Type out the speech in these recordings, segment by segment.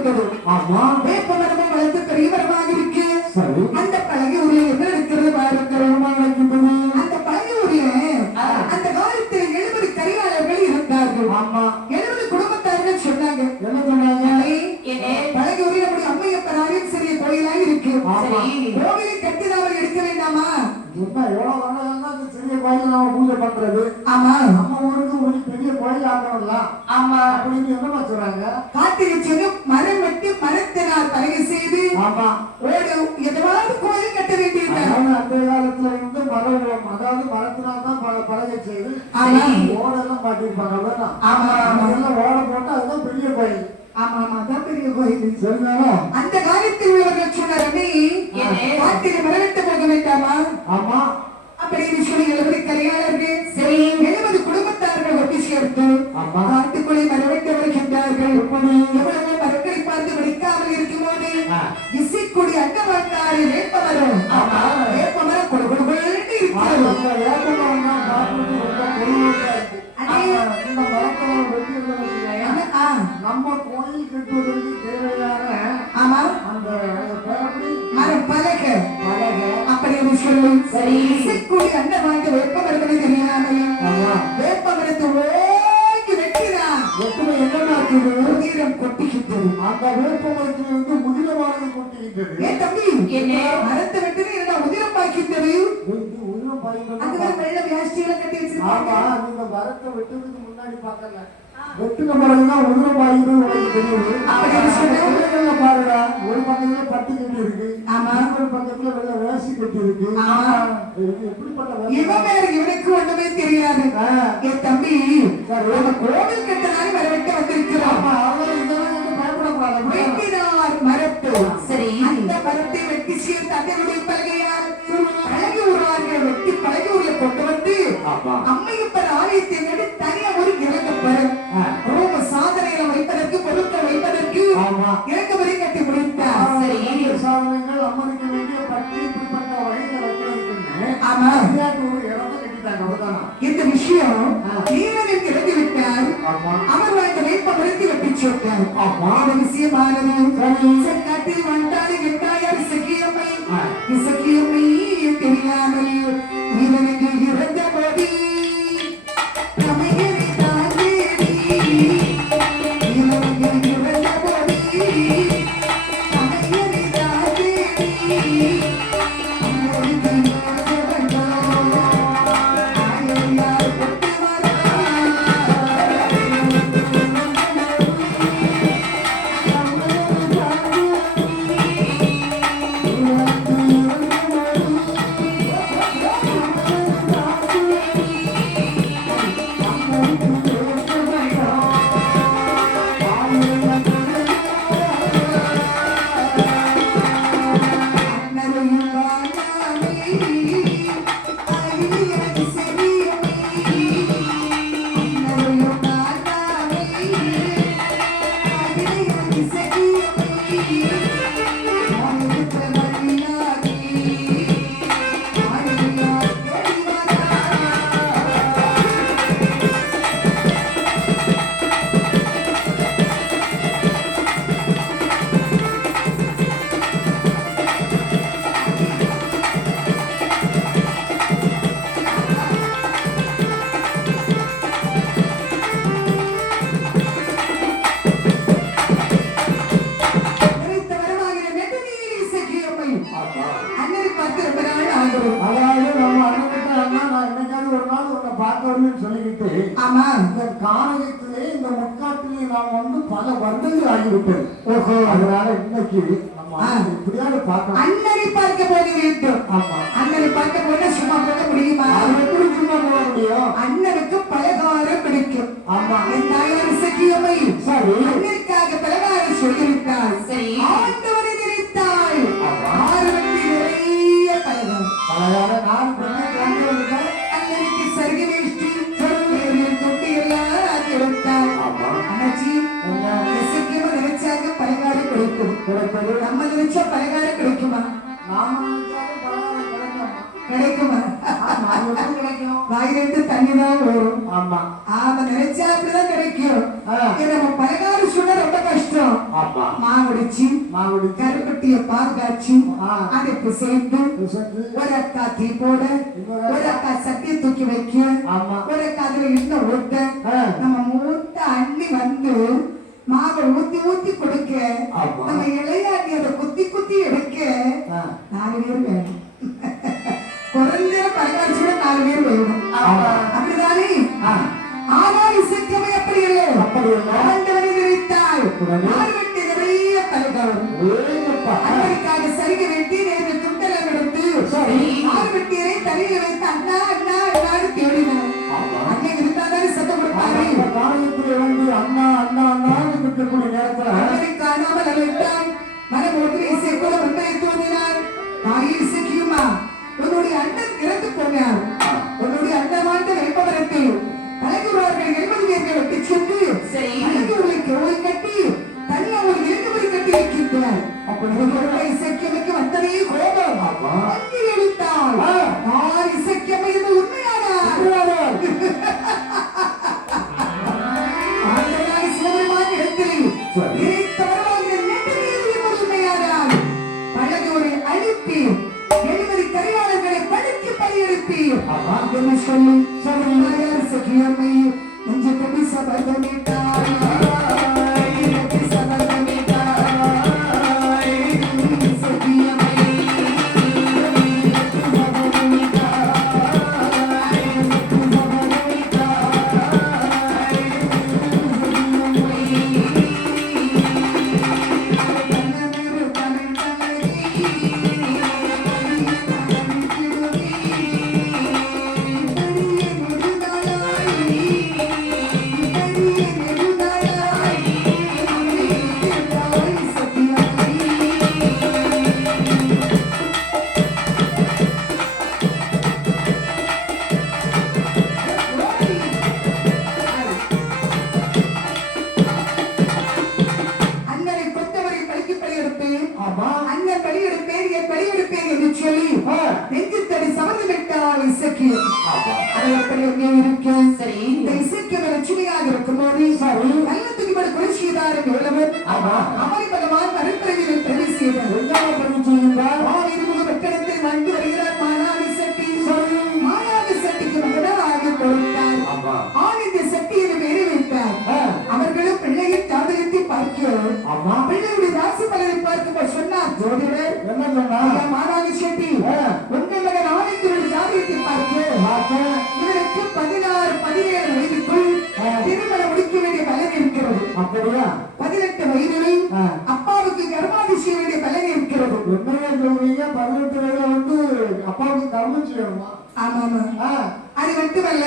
இருந்தது. ஆமா, வேப்ப மரமும் வளர்த்து பெரிய மரமாக இருக்கு. சரி, அந்த பழகி ஊரில் என்ன இருக்கிறது பாருங்கள். அந்த பழகி ஊரில் அந்த காலத்தில் 70 கரிகாலர்கள் இருந்தார்கள். ஆமா, 70 குடும்பத்தார்கள் சொன்னாங்க. என்ன சொன்னாங்க? பழகி ஊரில் அப்படி அம்மையப்பர் ஆலயம் சிறிய கோயிலாக இருக்கு. ஆமா, கோவிலை கட்டினாமல் எடுக்க வேண்டாமா? என்ன எவ்வளவு வேணாலும் அந்த சிறிய கோயில் நாம பூஜை பண்றது. ஆமா, நம்ம ஊருக்கு ஒரு பெரிய கோயில் ஆக்கணும்ல. ஆமா அப்படின்னு என்னமா சொல்றாங்க? காத்திரி சென்று மரம் வெட்டி மரத்தினால் பலகை செய்து ஆமா, ஓடு எதாவது கோயில் கட்ட வேண்டியது. அந்த காலத்துல இருந்து மரம், அதாவது மரத்தினால் தான் பலகை செய்து ஓடெல்லாம் மாட்டிருப்பாங்க. ஆமா, ஓட போட்டு அதுதான் பெரிய கோயில். ஆமா ஆமா, அதான் பெரிய கோயில். சரிதானே? அந்த காலத்தில் உள்ளவர்கள் சொன்னாரே காத்திரி மரம் வெட்ட போக வேண்டாமா? ஆமா, அப்படின்னு சொல்லி 70 கரிகாலர்கள் சரி 70 குடும்பத்தார்கள் ஒட்டி சேர்த்து காட்டுக்குள்ளே மரம் வெட்ட வருகின்றார்கள். எவ்வளவு மரங்களை பார்த்து வெடிக்காமல் இருக்கும்போது இசைக்குடி அங்கமாட்டாரு வேப்ப மரம். வேப்ப மரம் கொடு கொடுன்னு நம்ம கோயில் கட்டுவதற்கு தேவையான அந்த மரம் பலகை அப்படின்னு சொல்லி சரி இசைக்குடி அண்ணன் வாங்க வேப்ப மரத்தை தெரியாமல் வேப்ப மரத்தை ஓங்கி வெட்டினான். உதிரம் கொட்டுகின்றது. அந்த வேப்ப மரத்தில் வந்து முதிரமானது கொட்டுகின்றது. ஏன் தம்பி மரத்தை வெட்டினா என்ன உதிரம் பாய்க்கின்றது? உதிரம் பாய்க்கின்றது. அந்த வெள்ள வியாஸ்திகளை கட்டி வச்சிருக்காங்க. ஆமா, நீங்க மரத்தை வெட்டுறதுக்கு முன்னாடி பார்க்கல, வெட்டுன பிறகுதான் உதிரம் பாய்க்கிறது உனக்கு தெரியுது. பாருடா, ஒரு பக்கத்துல பட்டு கட்டி இருக்கு, ஒரு பக்கத்துல வெள்ள வேசி கட்டி இருக்கு. எப்படிப்பட்ட இவனுக்கு ஒண்ணுமே தெரியாது. என் தம்பி கோவில் கட்டனாலே வரவிட்டு வந்திருக்கிறான். வெட்டினார் மரத்து. சரி அந்த மரத்தை வெட்டி சேர்த்து அதனுடைய பலகையால் பழகி ஊரார்கள் வெட்டி பழகி ஊர்ல கொண்டு வந்து அம்மையப்பர் ஆலயத்தை நடி தனியா ஒரு இறக்கப்பெறும் ரோம சாதனையில வைப்பதற்கு பொருட்கள் வைப்பதற்கு இறக்கப்பெறி கட்டி முடித்தார். சரி சாதனைகள் அம்மனுக்கு வேண்டிய பட்டி இப்படிப்பட்ட வகையில வைக்கிறதுக்கு ஆமா ஒரு இடத்தை கட்டிட்டாங்க. இந்த விஷயம் நீரனில் இறங்கிவிட்டார். அவர் வாழ்ந்த வேப்ப மரத்தை வெட்டி சேர்த்தார். இந்த விஷயமானது காட்டில் வந்தாரு எட்டாயார் இசக்கியம்மை இசக்கியம்மை தெரியாமல் நீரனுக்கு இறந்த போது காரணத்திலே இந்த முற்காட்டிலே நாம் வந்து பல வருடங்கள் ஆகிவிட்டது. அதனால இன்னைக்கு நம்ம எப்படியாவது பார்க்கணும். அண்ணனை பார்க்க போக வேண்டும். ஆமா, அண்ணனை பார்க்க போனா சும்மா போக முடியுமா? எப்படி சும்மா போக முடியும்? அண்ணனுக்கு பலகாரம் பிடிக்கும். ஆமா, என் தாயார் இசக்கியம்மை சரி அண்ணனுக்காக பலகாரம் சொல்லிவிட்டாள். சரி ஆண்டவரை நினைத்தாள். ஆறுவட்டி நிறைய பலகாரம் நான் அண்ணனுக்கு சருகு வேஷ்டி தொட்டி எல்லாம் எடுத்தாள். அண்ணாச்சி இசக்கியம்மை நினைச்சாங்க பலகாரம் கிடைக்கும். நம்ம நினைச்சா பலகாரம் கிடைக்குமா? கிடைக்குமா? வாயிலிருந்து தண்ணிதான் வரும். ஆமா, ஆமா நினைச்சா அப்படிதான் கிடைக்கும். நம்ம பலகாரம் சொன்னா ரொம்ப கஷ்டம். ஆமா. மாவடிச்சு மாவடி கருப்பட்டிய பால் காய்ச்சி அதை பிசைந்து பிசைந்து ஒரு அக்கா தீ போட ஒரு அக்கா சட்டியை தூக்கி வைக்க ஆமா. ஒரு அக்கா அதுல இன்னும் ஊத்த நம்ம மூத்த அண்ணி வந்து மாவை ஊத்தி ஊத்தி கொடுக்க ஆமா. நம்ம இளையாட்டி அதை குத்தி குத்தி எடுக்க 4 பேர் வேணும். குறைஞ்ச பரகாட்சியோட 4 பேர் வேணும். அப்படிதானே? ஆனால் இசைக்கவை அப்படி இல்லை. ஆண்டவனை நினைத்தால் மார்வெட்டி நிறைய பலகாரம் அதற்காக சரிக வெட்டி நேற்று துண்டலம் எடுத்து மார்வெட்டியரை தலையில வைத்து அண்ணா அண்ணா அண்ணான்னு தேடினார். அண்ணன் இருந்தாதானே சத்தம் கொடுப்பாரு. அண்ணா அண்ணா அண்ணான்னு இருக்கக்கூடிய நேரத்துல அண்ணனை காணாமல் அழைத்தான். மனமோட்டில் இசை கூட வந்தனை தோன்றினார். தாயை இசைக்குமா உன்னுடைய அண்ணன் இறந்து போனார். உன்னுடைய அண்ணன் வாழ்ந்த வேப்பமரத்தில் பழகுவார்கள் 70 பேர்கள் வெட்டி சென்று பழகுவர்களை கோவில் கட்டி தனியா ஒரு 2 பேர் கட்டி வைக்கின்றார். அப்படி இசைக்கமைக்கு வந்ததே கோபம் வங்கி எடுத்தால் நான் இசைக்கமை இது உண்மையானார். ஆண்டவராய் சிவபெருமான் இடத்தில் இறைத்தவராகிய நெடுநீர் உண்மையானார். பழகுவரை அழிப்பி 70 கரிகாலர்களை படுக்கி பலியெடுப்பீர் என்று சொல்லி சபையார் சகியம்மை நெஞ்சு கட்டி சபதமிட்டாய் சகியம்மை அவர்களும் பிள்ளையை தாமதித்து பார்க்க பிள்ளையுடைய ராசி பலனை பார்க்க சொன்னார். ஜோதிடர் என்ன சொன்னார்? மாநாடு செட்டி உங்கள் மகன் ஆனந்தியுடைய ஜாதகத்தை பார்க்க இவருக்கு 16-17 வயதுக்குள் திருமணம் முடிக்க வேண்டிய பலன் இருக்கிறது. அப்படியா? 18 வயதில் அப்பாவுக்கு கர்மாதி செய்ய வேண்டிய பலன் இருக்கிறது. உண்மையா சொல்றீங்க? 18 வயதுல வந்து அப்பாவுக்கு கர்மம் செய்யணுமா? ஆமாமா. அது மட்டுமல்ல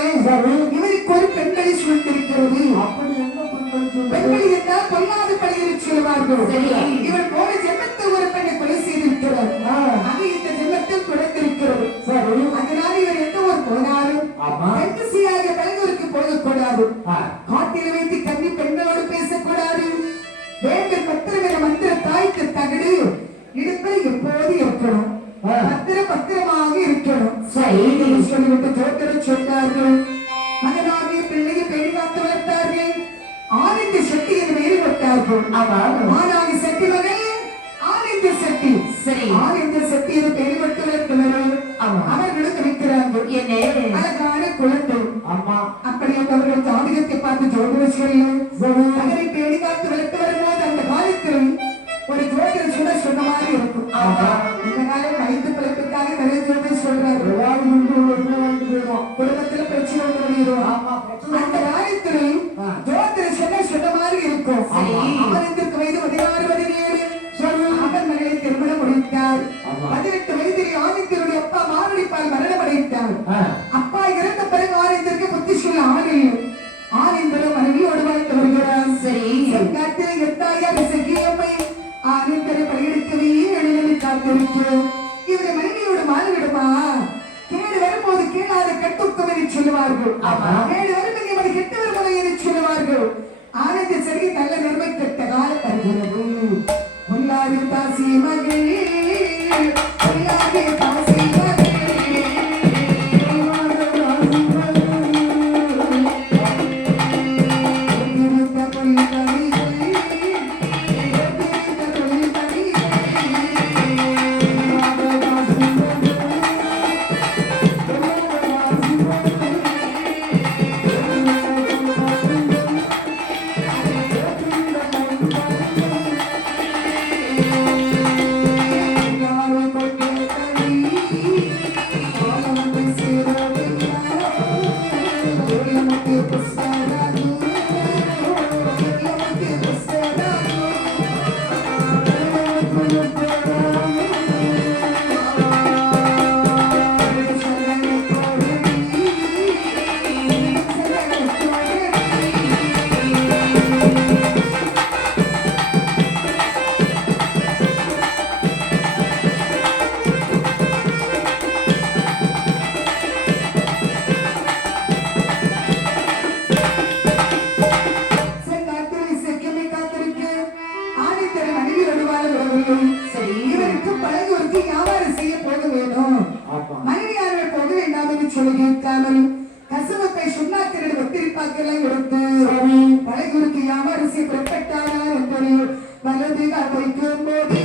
இவருக்கு ஒரு பெண்களை சூழ்ந்திருக்கிறது. அப்படி என்ன பெண்கள்? பெண்கள் என்றால் பொல்லாத பழியை சொல்வார்கள். இவர் போன ஜென்மத்தில் ஒரு பெண்ணை கொலை செய்திருக்கிறார். அது இந்த ஜென்மத்தில் தொடர்ந்திருக்கிறது. அதனால் இவர் எந்த ஒரு போனாலும் பெண்சியாக தலைவருக்கு போகக்கூடாது. காட்டில் வைத்து கன்னி பெண்களோடு பேசக்கூடாது. வேண்டல் பத்திரம் என மந்திர தாய்க்கு தகடு இடுப்பில் எப்போது இருக்கணும். பத்திரமாக இருக்கணும். சொல்லிவிட்டு ஜோதிடர் சொன்னார்கள். மகனாகிய பிள்ளையை பேடி காத்து வளர்த்தார்கள். ஆனந்த சக்தி என்று வேறுபட்டார்கள். மானாகி சக்தி மகன் ஆனந்த சக்தி. ஆனந்த சக்தி என்று பேருபட்டு வளர்த்தவர்கள் அவர்களும் இருக்கிறார்கள். அழகான குழந்தை. அப்படி அவர்கள் ஜாதகத்தை பார்த்து ஜோதிடர் சொல்ல மகனை பேடி காத்து வளர்த்து வரும்போது அந்த காலத்தில் ஒரு ஜோதிடர் சொன்ன மாதிரி இருக்கும். இந்த காலம் 5 பிழைப்புக்காக நிறைய ஜோதிடர் சொல்றாரு. குடும்பத்துல பிரச்சனை ஒன்று வெளியிடும். அந்த காலத்தில் ஜோதிடர் சொன்ன மாதிரி இருக்கும். அவருக்கு வயது 16-17 அவன் மகளை திருமணம் முடித்தார். 18 வயதில் ஆதித்யனுடைய அப்பா மாரடிப்பால் மரணம் அடைந்தார். அப்பா இறந்த பிறகு ஆனந்திற்கு புத்தி சொல்ல ஆணில் ஆனந்தரும் மனைவியோடு வாழ்த்து வருகிறார். காட்டில் எத்தாயார் இசைக்கியம்மை ஆனந்தரை படையெடுக்கவே எழுதி காத்திருக்கிறோம். இவரை மனைவியோடு மாறிவிடுமா? கேடு வரும்போது கேளாத கட்டுக்கம் என்று சொல்லுவார்கள். கேடு வரும் இவரை கெட்டு வரும்போது என்று சொல்லுவார்கள். ஆனந்த சரி நல்ல நன்மை கெட்ட காலம் வருகிறது. பொல்லாது தாசி மகள் பொல்லாது தாசி மகள் திருத்த பொல்லாது உயிரோடு வாழ விடவில்லை. சரி, இவருக்கு பழகுவதற்கு வியாபாரம் செய்ய போக வேணும். மனைவியார்கள் போக வேண்டாம் என்று சொல்லி கேட்காமல் கசுவத்தை சுண்ணாத்திரடு வெத்திரிப்பாக்கெல்லாம் எடுத்து பழகுவதற்கு வியாபாரம் செய்ய புறப்பட்டானார் என்பதை வலது கால் வைக்கும் போது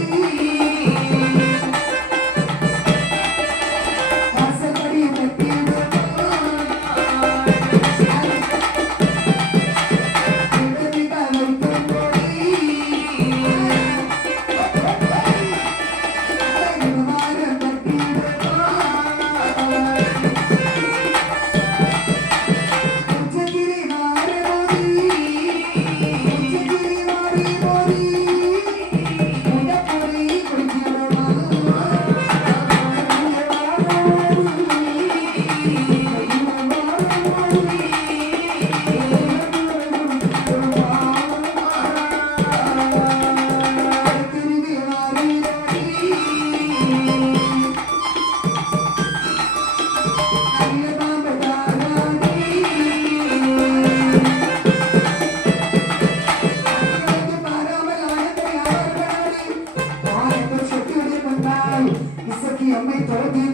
அம்மை தொடர்ந்து